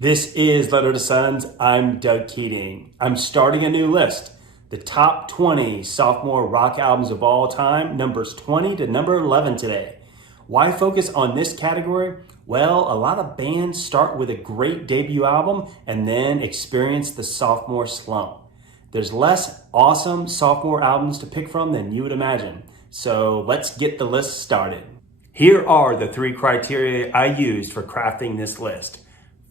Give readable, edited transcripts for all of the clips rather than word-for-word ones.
This is Letter to Sons. I'm Doug Keating. I'm starting a new list. The top 20 sophomore rock albums of all time, numbers 20 to number 11 today. Why focus on this category? Well, a lot of bands start with a great debut album and then experience the sophomore slump. There's less awesome sophomore albums to pick from than you would imagine. So let's get the list started. Here are the 3 criteria I used for crafting this list.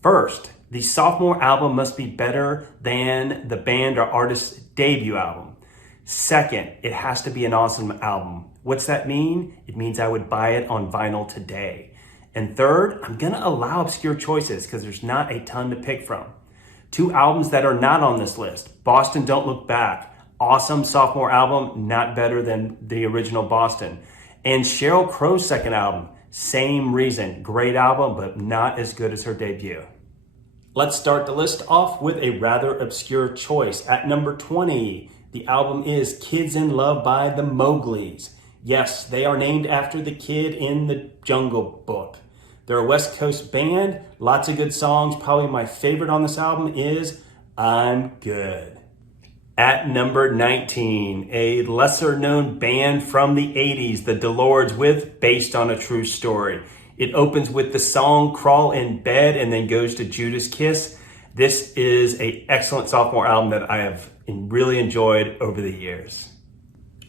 First, the sophomore album must be better than the band or artist's debut album. Second, it has to be an awesome album. What's that mean? It means I would buy it on vinyl today. And third, I'm gonna allow obscure choices because there's not a ton to pick from. 2 albums that are not on this list. Boston Don't Look Back. Awesome sophomore album, not better than the original Boston. And Sheryl Crow's second album. Same reason, great album, but not as good as her debut. Let's start the list off with a rather obscure choice. At number 20, the album is Kids in Love by the Mowglis. Yes, they are named after the kid in the Jungle Book. They're a West Coast band, lots of good songs. Probably my favorite on this album is I'm Good. At number 19, a lesser known band from the 80s, the Delords with Based on a True Story. It opens with the song Crawl in Bed and then goes to Judas Kiss. This is an excellent sophomore album that I have really enjoyed over the years.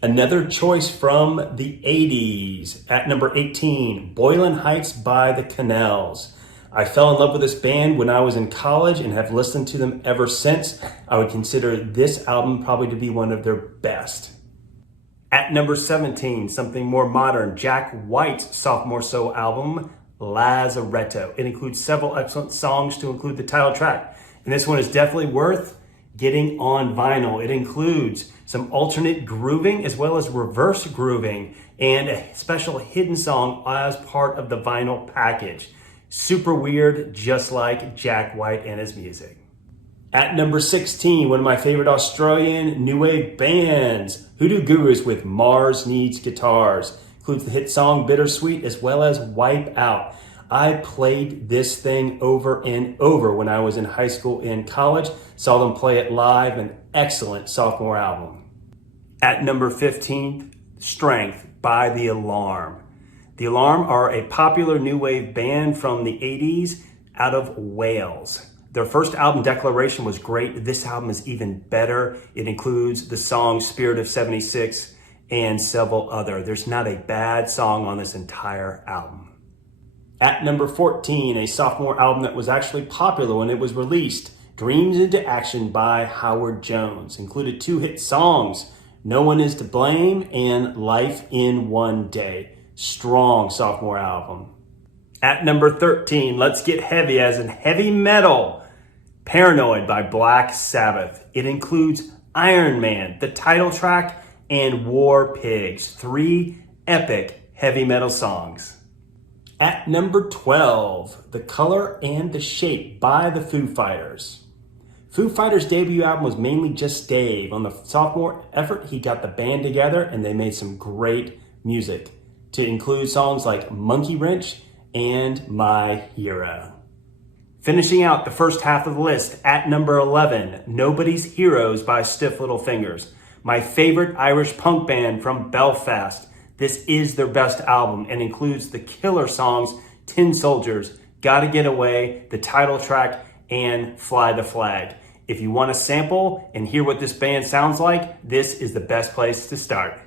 Another choice from the 80s. At number 18, Boylan Heights by the Connells. I fell in love with this band when I was in college and have listened to them ever since. I would consider this album probably to be one of their best. At number 17, something more modern, Jack White's sophomore solo album, Lazaretto. It includes several excellent songs to include the title track. And this one is definitely worth getting on vinyl. It includes some alternate grooving as well as reverse grooving and a special hidden song as part of the vinyl package. Super weird, just like Jack White and his music. At number 16, one of my favorite Australian new wave bands, Hoodoo Gurus with Mars Needs Guitars. Includes the hit song Bittersweet as well as Wipe Out. I played this thing over and over when I was in high school and college. Saw them play it live, an excellent sophomore album. At number 15, Strength by The Alarm. The Alarm are a popular new wave band from the 80s out of Wales. Their first album, Declaration, was great. This album is even better. It includes the song Spirit of 76 and several other. There's not a bad song on this entire album. At number 14, a sophomore album that was actually popular when it was released, Dreams into Action by Howard Jones. Included 2 hit songs, No One Is to Blame and Life in One Day. Strong sophomore album. At number 13, let's get heavy as in heavy metal. Paranoid by Black Sabbath. It includes Iron Man, the title track, and War Pigs. 3 epic heavy metal songs. At number 12, The Color and the Shape by the Foo Fighters. Foo Fighters' debut album was mainly just Dave. On the sophomore effort, he got the band together and they made some great music to include songs like Monkey Wrench and My Hero. Finishing out the first half of the list, at number 11, Nobody's Heroes by Stiff Little Fingers. My favorite Irish punk band from Belfast. This is their best album and includes the killer songs Tin Soldiers, Gotta Get Away, the title track, and Fly the Flag. If you want a sample and hear what this band sounds like, this is the best place to start.